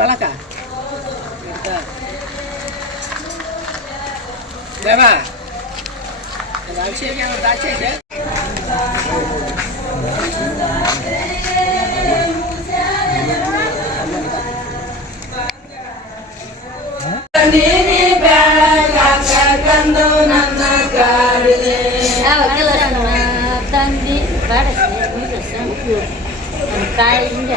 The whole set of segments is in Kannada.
Malaka. Deva. Dalam siap yang baca je. Sendiri belakang nanda karde. Awak keluar tandi pada sini sempur. Kai ini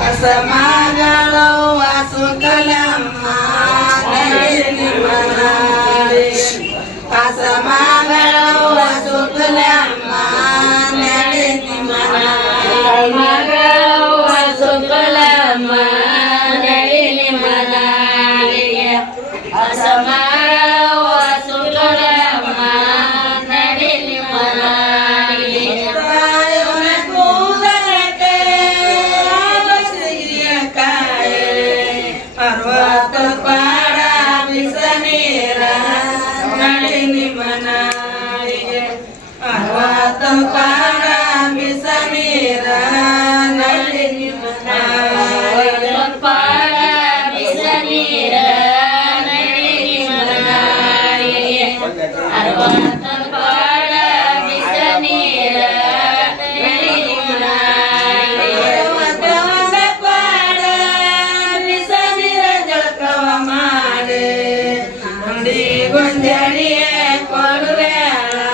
Asamagalau asukalama dari mana? Asamagalau asukalama dari mana? Asamagalau asukalama dari mana? Asamagalau asukalama dari mana? Para bisa mira nalini mana para bisa mira nalini mana arwatan para bisa mira nalini mana arwatan para bisa mira jalkawa mare andi gonjari kolwela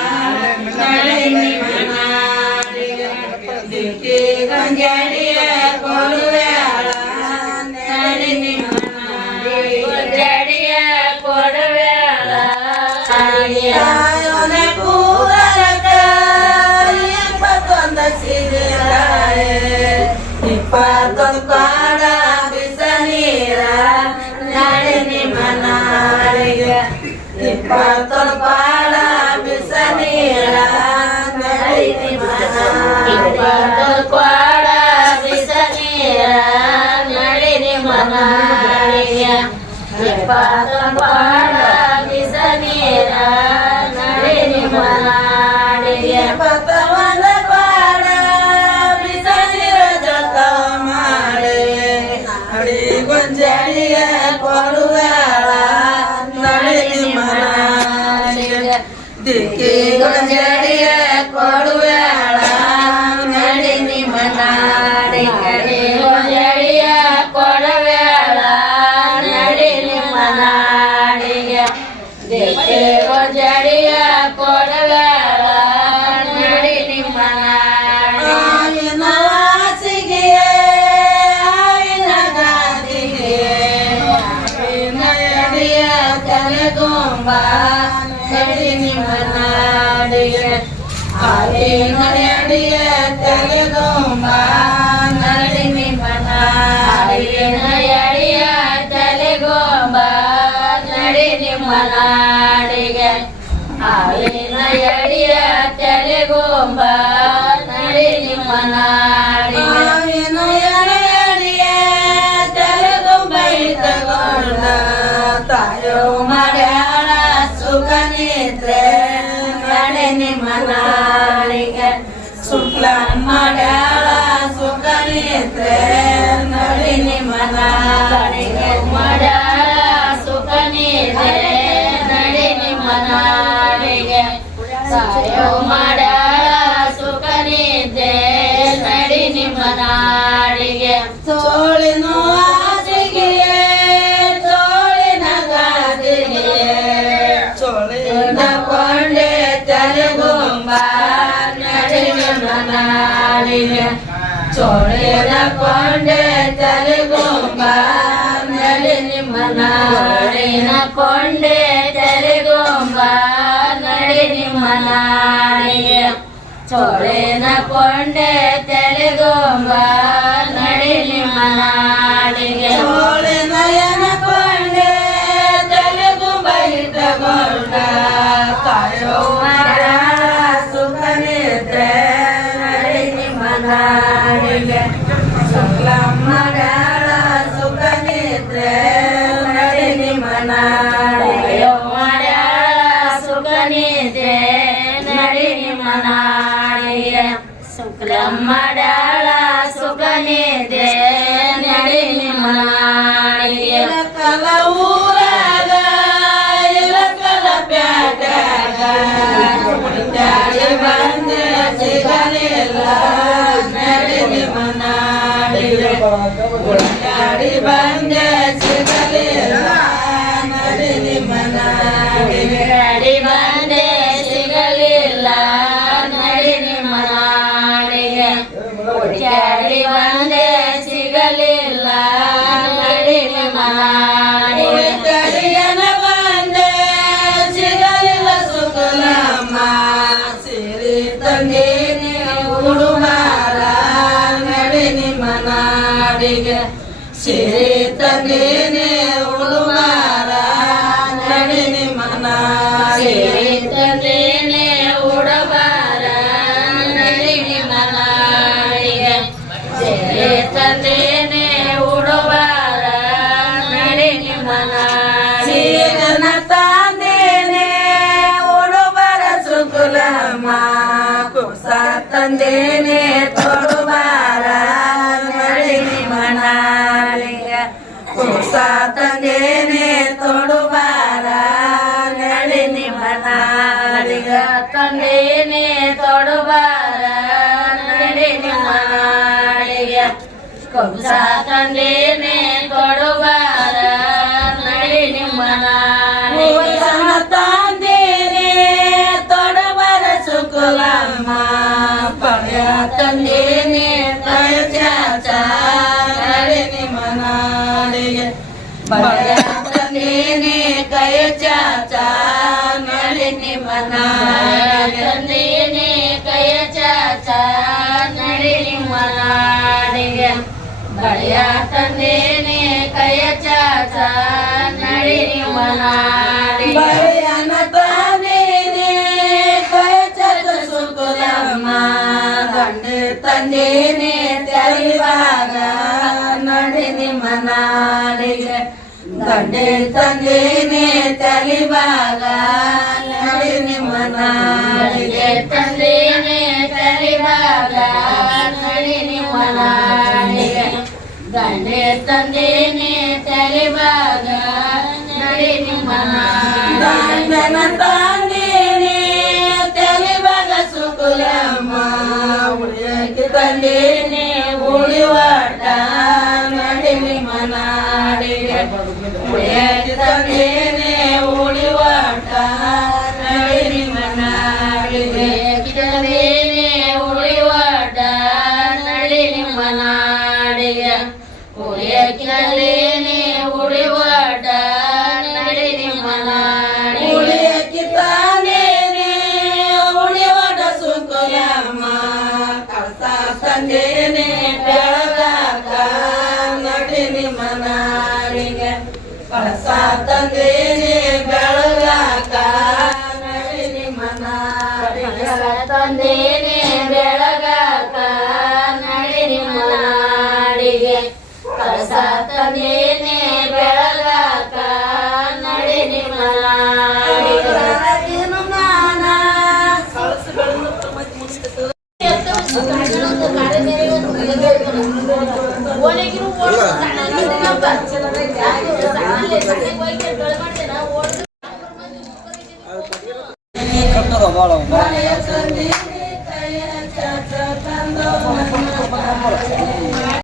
nalini Ganjari kolwela nalini mana ganjari kolwela ayo ne puraka ipatanda sidirae ipaton pada bisanira nalini mana ipaton pada bisanira nalini mana ipaton pada bisanira nalini mana ipaton pada bisanira nalini mana ipaton pada bisanira jatamare hari gonjari kolwela nalini mana diki gonjari kolwela nalini mana diki gonjari kolwela nalini mana diki gonjari kolwela nalini mana ayna wasigiye ayna gadiye ayna yadiya kale gomba nalini mana ayna yadiya kale gomba nalini mana ayna yadiya kale gomba nalini mana ayna yadiya kale gomba nalini mana ayna yadiya kale gomba itagonda tayo madala sukanitre nalini mana sukla madala sukanitre nalini mana madala sukanitre nalini mana sayo madala sukanitre nalini mana solino asigiye solina gadiye solina konde talgomba nalini mana solina konde talgomba ನಾಡಿನ ಕೊಂಡೆ ತೆರೆಗೊಂಬ ನಡಿ ನಿಮ್ಮ ನಾಡಿಗೆ ಚೋಳಿನ ಕೊಂಡೆ ತೆರೆಗೊಂಬ ನಡಿ ನಿಮ್ಮ ನಾಡಿಗೆ ಚೋಳೆ ನಯನ ಕೊಂಡೆ ತೆಲೆಗುಂಬ ಇಟ್ಟಗೊಂಡ ಕಾಯೋ ಸುಖ ನಿದ್ರೆ ನಡಿ ನಿಮ್ಮ ನಾಡಿಗೆ ಸಕಲಮ್ಮಗಳ ಸುಖ ನಿದ್ರೆ ನಡಿ ನಿಮ್ಮ ನಾಡಿಗೆ ಸುಖ ನಿದ್ರೆ ನಡಿ ನಿಮ್ಮ ನಾಡಿಗೆ ಶುಕ್ಲಮ್ಮಡಾಳ ಸುಖ ನಿದ್ರೆ ನಡಿ ನಿಮ್ಮ ನಾಡಿಗೆ ಕಲ ಊರಾಗ ಇಲಕಲ ಪ್ಯಾಟ್ಯಾಗ ಜಾಳಿ ಬಂದೆ ಸಿಗಲಿಲ್ಲ ನಡಿ ನಿಮ್ಮ ನಾಡಿಗೆ ಜಾಡಿ ಬಂದೆ ಸಿಗಲಿಲ್ಲ ನಡಿ ನಿಮ್ಮ ನಾಡಿಗೆ ನಡಿ ಬಂದೆ ಸಿಗಲಿಲ್ಲ ನಡಿ ನಿಮ್ಮ ನಾಡಿಗೆ ಜಾಡಿ ಬಂದೆ ಸಿಗಲಿಲ್ಲ ನಡಿ ನಿಮ್ಮ ನಾಡಿಗೆ ಕರಿಯನ ಬಂದೆ ಸಿಗಲಿಲ್ಲ ಸುಖಲಮ್ಮ ಸಿರಿ ತಂಗೇನೆ ಉಡುಮಾರ ನಡಿ ನಿಮ್ಮ ನಾಡಿಗೆ ಸಿರಿ ತಂಗೇನೆ ಉಡುಮಾರ ನಡಿ ನಿಮ್ಮ ನಾಡಿಗೆ ತಂದೇನೆ ಉಡಬಾರ ನಡಿ ನಿಮ್ಮ ನಾಡಿಗೆ ಸೇರೆ ತಂದೇನೆ ಉಡಬಾರ ನಡಿ ನಿಮ್ಮ ನಾಡಿಗೆ ಸೀರನ ತಂದೇನೆ ಉಡುಬರ ಸುಕುಲಮ್ಮ ಕುಸ ತಂದೇನೆ ತೊಡುಬಾರ ನಡಿ ನಿಮ್ಮ ನಾಡಿಗೆ ಕುಸ ತಂದೇನೆ ತೊಡುಬಾರ ನಡಿ ನಿಮ್ಮ ನಾಡಿಗೆ ತಂದೇನೆ ತೊಡಬಾರ ನಡಿ ನಿಮ್ಮ ನಾಡಿಗೆ ಕಂಸ ತಂದೇನೆ ತೊಡಬಾರ ನಡಿ ನಿಮ್ಮ ನಾಡಿಗೆ ಹೂವನ ತಂದೇನೆ ತೊಡಬರ ಸುಕುಲಮ್ಮ ಪಯ ತಂದೇನೆ ಪಂಚಾಚ ನಡಿ ನಿಮ್ಮ ನಾಡಿಗೆ ಪಯ ತಂದೇನೆ ಕಯ ಚಾಚ ನಡಿ ನಿಮ್ಮ ನಾಡಿಗೆ ತಂದೇನೆ ಕಯ ಚಾಚ ನಡಿ ನಿಮ್ಮ ನಾಡಿಗೆ ಬಳಿಯ ತಂದೇನೆ ಕಯ ಚಾಚ ನಡಿ ನಿಮ್ಮ ನಾಡಿಗೆ ಬಯನ ತಂದೇನೆ ಕಯ ಚಾಚ ಸುಕುಲಮ್ಮ ಗಂಡೆ ತಂದೇನೆ ತೆರಿವಾಗ ನಡಿ ನಿಮ್ಮ ನಾಡಿಗೆ ಗಂಡೆ ತಂದೇನೆ ತೆರಿವಾಗ ನಡಿ ನಿಮ್ಮ ನಾಡಿಗೆ ತಂದೇನೆ ತರಿವಾಗ ನಡಿ ನಿಮ್ಮ ನಾಡಿಗೆ ಗಂಡೆ ತಂದೇನೆ ತರಿವಾಗ ನಡಿ ನಿಮ್ಮ ನಾಡಿಗೆ ಗಂಡನ ತಂದೇನೆ ತೆರಿವಾಗ ಸುಕುಲಮ್ಮ ಉಳಿಯಕ್ಕೆ ತಂದೇನೆ ಉಳಿವಾಟ ನಡಿ ನಿಮ್ಮ ನಾಡಿಗೆ ಉಳಿಯಕ್ಕೆ ತಂದೇನೆ ಉಳಿವಾಟ ನಡಿ ನಿಮ್ಮ ನಾಡಿಗೆ ತಂದೇನೆ ಉಳಿವಾಟ ನಡಿ ನಿಮ್ಮ ನಾಡಿಗೆ ಉಳಿಯಕ್ಕಲೇನೆ ಉಳಿವಾಟ ನಡಿ ನಿಮ್ಮ ನಾಡಿಗೆ ಉಳಿಯಕ್ಕೆ ತಂದೇನೆ ಉಳಿವಾಟ ಸುಕುಲಮ್ಮ ಕಳಸ ತಂದೇನೆ ಬೆಳಗಾಕ ನಡಿ ನಿಮ್ಮ ನಾಡಿಗೆ ಕಳಸ ತಂದೇನೆ ಬೆಳಗಾಕ ನಡಿ ನಿಮ್ಮ ನಾಡಿಗೆ ತಂದೇನೆ ಬೆಳಗಾಕ ನಡಿ ನಿಮ್ಮ ನಾಡಿಗೆ ಕಳಸ ತಂದೇನೆ ಬೆಳಗಾಕ ನಡಿ ನಿಮ್ಮ ನಾಡಿಗೆ ಬಳೆಯ ತಂದೆ